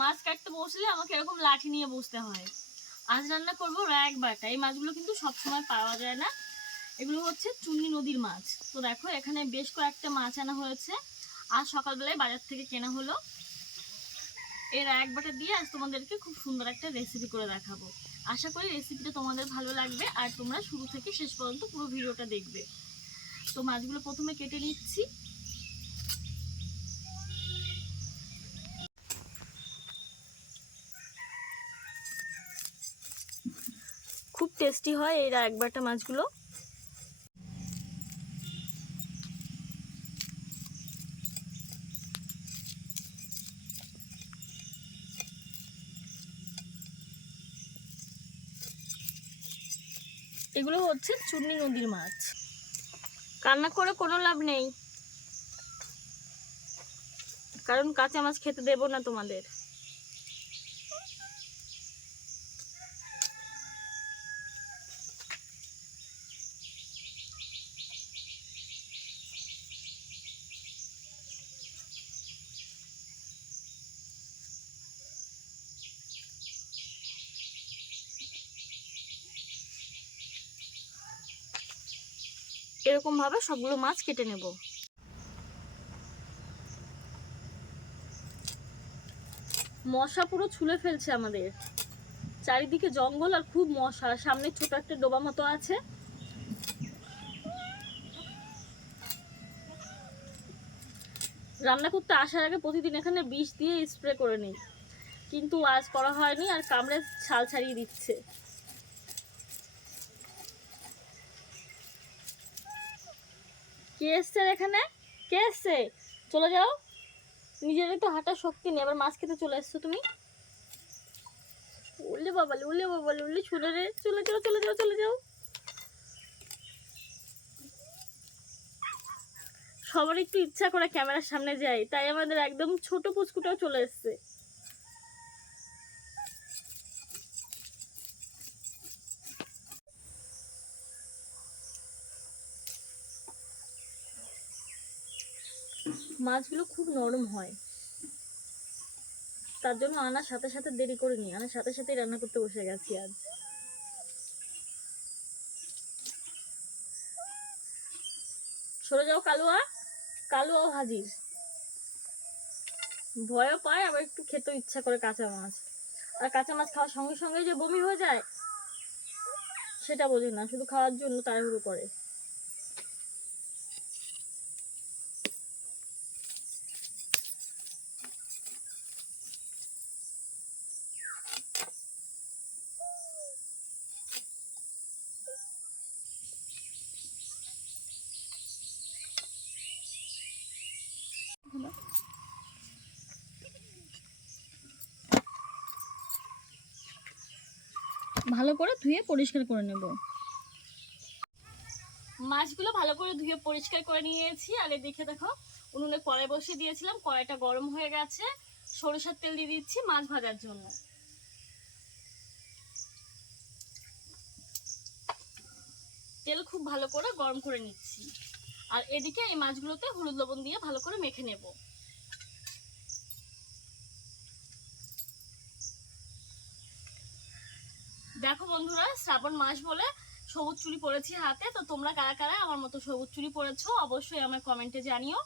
মাছ কাটতে বসলে আমাকে এরকম লাঠি নিয়ে বসতে হয়। আজ রান্না করব র্যাক বাটা। এই মাছগুলো কিন্তু সবসময় পাওয়া যায় না। এগুলো হচ্ছে চুন্নি নদীর মাছ। তো দেখো, এখানে বেশ কয়েকটা মাছ আনা হয়েছে। আজ সকালবেলায় বাজার থেকে কেনা হলো। এর এক বাটা দিয়ে আজ তোমাদেরকে খুব সুন্দর একটা রেসিপি করে দেখাবো। আশা করি রেসিপিটা তোমাদের ভালো লাগবে আর তোমরা শুরু থেকে শেষ পর্যন্ত পুরো ভিডিওটা দেখবে। তো মাছগুলো প্রথমে কেটে নিচ্ছি। টেস্টি হয়, এই এক বাটা মাছগুলো। এগুলো হচ্ছে চুন্নি নদীর মাছ। কান্না করে কোনো লাভ নেই। কারণ কাঁচা মাছ খেতে দেবো না তোমাদের। এরকম ভাবে সবগুলো মাছ কেটে নেব। মশা পুরো ছুলে ফেলছে আমাদের। চারিদিকে জঙ্গল আর খুব মশা। সামনে ছোট একটা ডোবা মতো আছে। রান্না করতে আসার আগে প্রতিদিন এখানে বিষ দিয়ে স্প্রে করে নিই। কিন্তু আজ করা হয়নি আর কামড়ে ছাল ছাড়িয়ে দিচ্ছে। কে এসছে এখানে? কে এসছে? চলে যাও। নিজের তো হাঁটার শক্তি নেই, আবার মাছ খেতে চলে এসছো তুমি। উল্লে বাবালে উল্লে বাবালে, উল্লে ছুলে রে। চলে যাও চলে যাও চলে যাও। সবার একটু ইচ্ছা করে ক্যামেরার সামনে যাই, তাই আমাদের একদম ছোট পুচকুটাও চলে এসছে। মাছগুলো খুব নরম হয়। তার জন্য আনার সাথে সাথে দেরি করিনি আনার সাথে সাথেই রান্না করতে বসে গেছি আজ। সরে যাও কালুয়া। কালুয়াও হাজির। ভয়ও পায়, আবার একটু খেতেও ইচ্ছা করে কাঁচা মাছ। আর কাঁচা মাছ খাওয়ার সঙ্গে সঙ্গে যে বমি হয়ে যায়, সেটা বোঝে না। শুধু খাওয়ার জন্য তাড়াহুড়ো করে। ভালো করে ধুয়ে পরিষ্কার করে নেব। মাছগুলো ভালো করে ধুয়ে পরিষ্কার করে নিয়েছি। আর দেখে দেখো, উনুনে কড়াই বসিয়ে দিয়েছিলাম। কড়াইটা গরম হয়ে গেছে। সরিষার তেল দিয়ে দিচ্ছি মাছ ভাজার জন্য। তেল খুব ভালো করে গরম করে নিচ্ছি। আর এদিকে এই মাছগুলোতে হলুদ লবণ দিয়ে ভালো করে মেখে নেব। দেখো বন্ধুরা, শ্রাবণ মাস বলে সবুজ চুরি পরেছি হাতে, তো তোমরা কারা কারা আমার মতো সবুজ চুরি পরেছো অবশ্যই আমার কমেন্টে জানিও।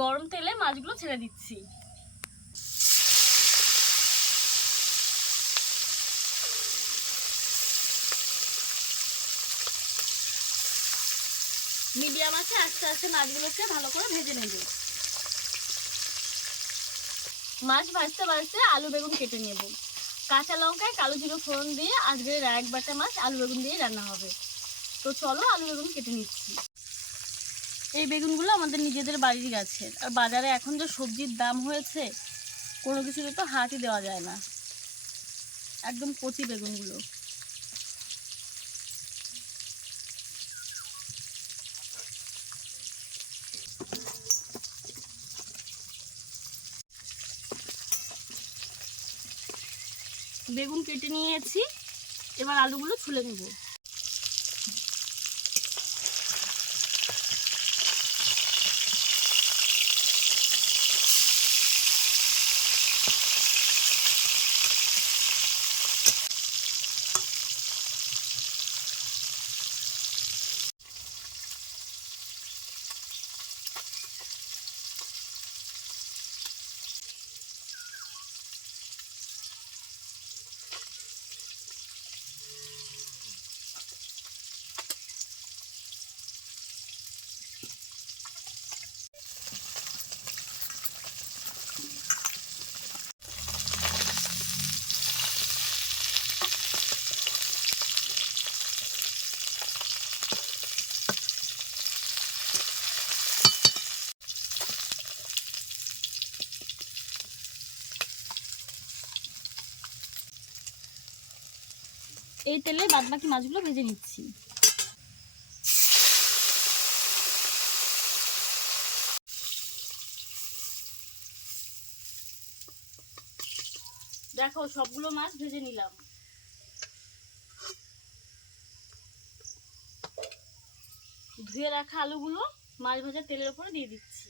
গরম তেলে মাছগুলো ছেড়ে দিচ্ছি। আছে আস্তে আস্তে মাছগুলোকে ভালো করে ভেজে নেব। মাছ ভাজতে ভাজতে আলু বেগুন কেটে নেব। কাঁচা লঙ্কায় কালো জিরো ফোড়ন দিয়ে আজকের এক বাটা মাছ আলু বেগুন দিয়ে রান্না হবে। তো চলো আলু বেগুন কেটে নিচ্ছি। এই বেগুনগুলো আমাদের নিজেদের বাড়ির গাছের আর বাজারে এখন যে সবজির দাম হয়েছে, কোনো কিছুতে তো হাতই দেওয়া যায় না। একদম কচি বেগুনগুলো। বেগুন কেটে নিয়েছি। এবার আলুগুলো ছুলে নেব। এই তেলে বাদবাকি মাছগুলো ভেজে নিচ্ছি। দেখো, সবগুলো মাছ ভেজে নিলাম। ধুয়ে রাখা আলুগুলো মাছ ভাজার তেলের উপরে দিয়ে দিচ্ছি।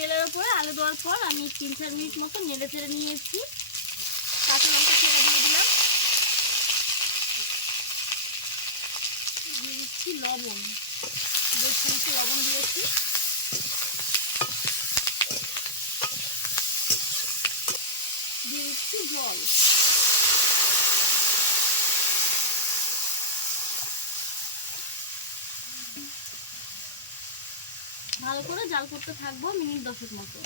তেলের ওপরে আলু দেওয়ার পর আমি তিন চার মিনিট মতো নেড়ে নিয়ে নিয়েছি কাঁচা লঙ্কা ছেড়ে দিয়ে দিলাম। দিয়ে দিচ্ছি লবণ। বেশ খানিকটা লবণ দিয়েছি। দিয়ে দিচ্ছি জল। ভালো করে জাল করতে থাকব মিনিট দশেক মতো।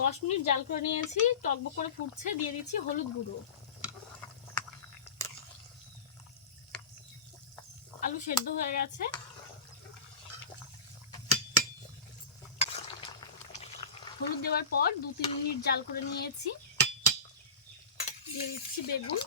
দশ মিনিট জাল করে নিয়েছি, টকবক করে ফুটছে, দিয়ে দিচ্ছি হলুদ গুঁড়ো। আলু সেদ্ধ হয়ে গেছে। হলুদ দেওয়ার পর দু তিন মিনিট জাল করে নিয়েছি। দিয়ে দিচ্ছি বেগুন।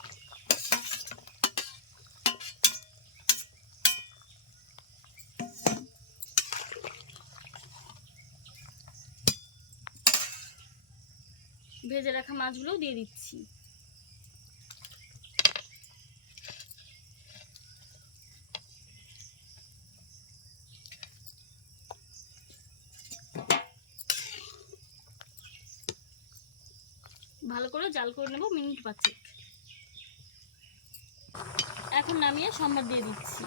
ভেজে রাখা মাছগুলোও দিয়ে দিচ্ছি। ভালো করে জাল করে নেব মিনিট পাঁচেক। এখন নামিয়ে সম্বার দিয়ে দিচ্ছি।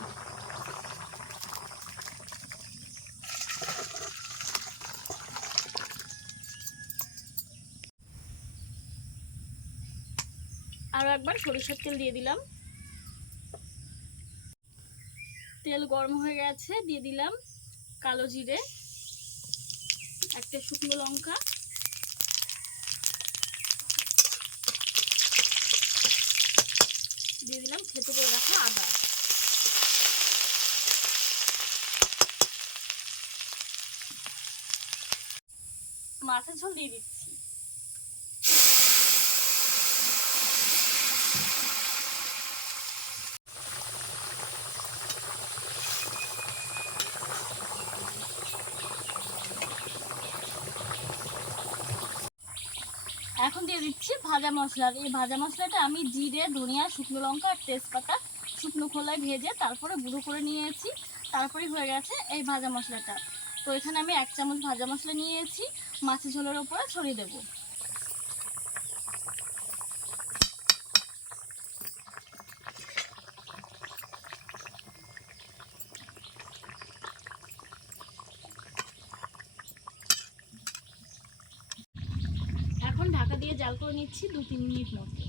আরও একবার সরিষার তেল দিয়ে দিলাম। তেল গরম হয়ে গেছে, দিয়ে দিলাম কালো জিরে, একটা শুকনো লঙ্কা। দিয়ে দিলাম খেতে করে রাখা আদা। মাছের ঝোল দিয়ে দিচ্ছি এখন দিয়ে দিচ্ছি ভাজা মশলা, এই ভাজা মশলাটা আমি জিরে, ধনিয়া, শুকনো লঙ্কা আর তেজপাতা শুকনো খোলায় ভেজে তারপরে গুঁড়ো করে নিয়েছি। তারপরেই হয়ে গেছে এই ভাজা মশলাটা। তো এখানে আমি এক চামচ ভাজা মশলা নিয়েছি। মাছের ঝোলের ওপরে ছড়িয়ে দেবো। এখন ঢাকা দিয়ে জাল করে নিচ্ছি দু তিন মিনিট মতো।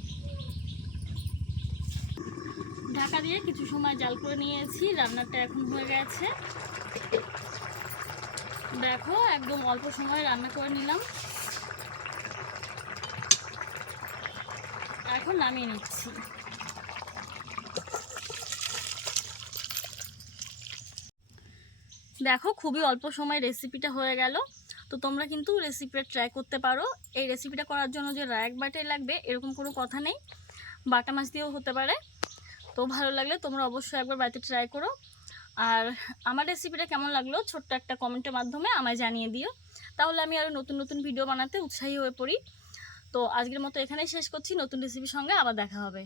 ঢাকা দিয়ে কিছু সময় জাল করে নিয়েছি, রান্নাটা এখন হয়ে গেছে। দেখো, একদম অল্প সময় রান্না করে নিলাম। এখন নামিয়ে নিচ্ছি। দেখো, খুবই অল্প সময় রেসিপিটা হয়ে গেল। তো তোমরা কিন্তু রেসিপিটা ট্রাই করতে পারো। এই রেসিপিটা করার জন্য যে রায়ক বাটাই লাগবে, এরকম কোনো কথা নেই। বাটা মাছ দিয়েও হতে পারে। তো ভালো লাগলে তোমরা অবশ্যই একবার বাড়িতে ট্রাই করো। আর আমার রেসিপিটা কেমন লাগল ছোট্ট একটা কমেন্টের মাধ্যমে আমায় জানিয়ে দিও। তাহলে আমি আরও নতুন নতুন ভিডিও বানাতে উৎসাহী হয়ে পড়ি। তো আজকের মতো এখানেই শেষ করছি। নতুন রেসিপির সঙ্গে আবার দেখা হবে।